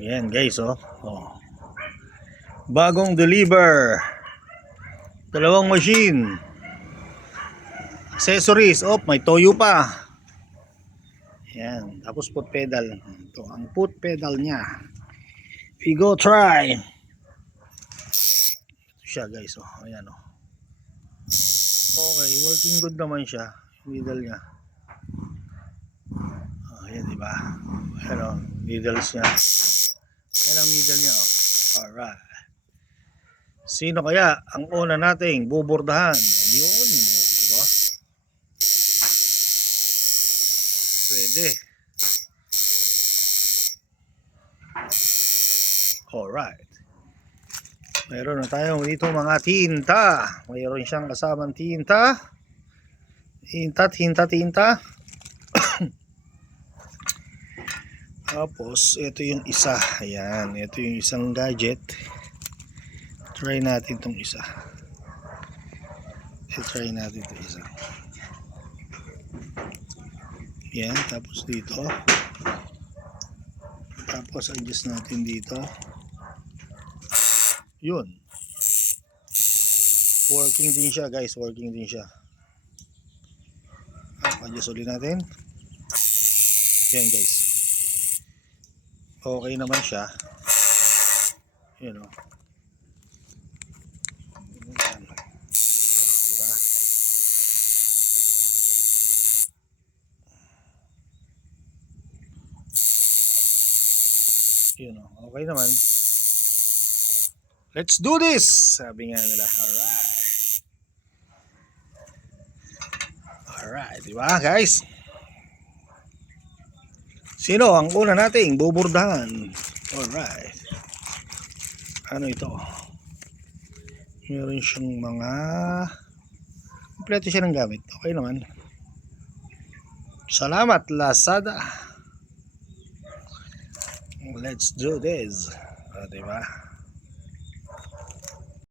Yan guys, oh. Bagong deliver. Dalawang machine. Accessories. Oh, may toyo pa. Yan. Tapos foot pedal. Ito ang foot pedal niya. We go try. Ito siya guys, oh. Ayan, oh. Okay, working good naman siya. Needle niya. Ayan, diba? Pero, needles niya. Ayan ang needle niya, oh. Alright. Sino kaya ang una nating bubordahan? Yun, oh, diba? Pwede. Alright. Mayroon na tayo dito mga tinta. Mayroon siyang kasamang tinta. Tinta. Tapos, ito yung isa. Ayan, ito yung isang gadget. Try natin itong isa. Try natin itong isa. Ayan, tapos dito. Tapos, adjust natin dito. Yun. Working din siya guys, working din siya. Adjust ulit natin. Ayan guys. Okay naman siya. Yun, oh. Diba? Yun, oh. Okay naman. Let's do this! Sabi nga nila. Alright, diba guys? Sino ang una nating buburdahan? Alright. Ano ito? Meron siyang mga kompleto siya ng gamit. Okay naman. Salamat Lazada. Let's do this. Diba?